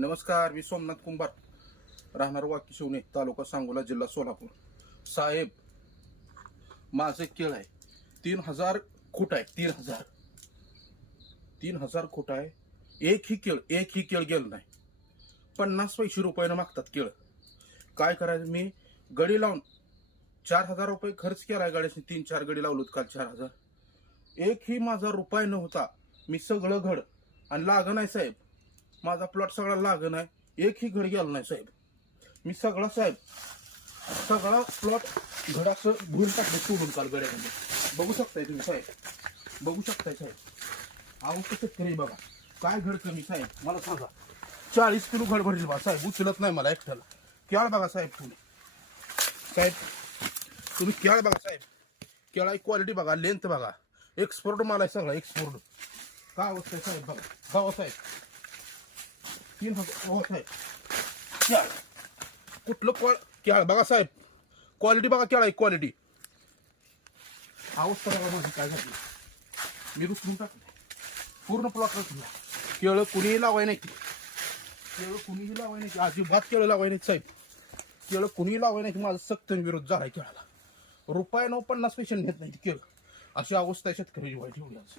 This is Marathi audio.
नमस्कार, मी सोमनाथ कुंभार, राहणार वाकी शिवणे, तालुका सांगोला, जिल्हा सोलापूर. साहेब, माझे केळ आहे 3000 फूट आहे. 3000 फूट आहे. एक ही केळ गेलं नाही. 50 पैसे रुपयानं मागतात केळ. काय करायचं? मी गडी लावून 4000 रुपये खर्च केलाय. गाड्याची 3-4 गडी लावलोत काल. 4000 एक ही माझा रुपये नव्हता. मी सगळं घड आणि लागण आहे साहेब. माझा प्लॉट सगळा लागण आहे. एक ही घड गेला नाही साहेब. मी सगळा प्लॉट घडाचं भूल टाकले सोडून काल गड्यामध्ये. बघू शकताय तुम्ही साहेब, बघू शकताय साहेब. अहो कसं शेतकरी बघा, काय घड कमी साहेब मला सांगा. 40 किलो घड भरली बा साहेब, उचलत नाही मला एकट्याला. केळ बघा साहेब, तुम्ही केळ बघा साहेब. केळा क्वालिटी बघा, लेंथ बघा, एक्सपोर्ट माल आहे सगळा, एक्सपोर्ट. काय अवस्था आहे साहेब बघा. गावा साहेब 3000 हो साहेब. केळ कुठलं केळ बघा साहेब, क्वालिटी बघा, केळा क्वालिटी. अवस्था बघा माझी काय झाली. मी रुसून टाकले पूर्ण प्लॉट रचला. केळं कुणीही लावाय नाही, अजिबात केळं लावाय नाही साहेब. केळं कुणीही लावाय नाही. माझा सक्त विरोध झालाय केळाला. ₹9.50 नेत नाही केळं. अशी अवस्था आहे शेतकऱ्याची वाईट एवढी आज.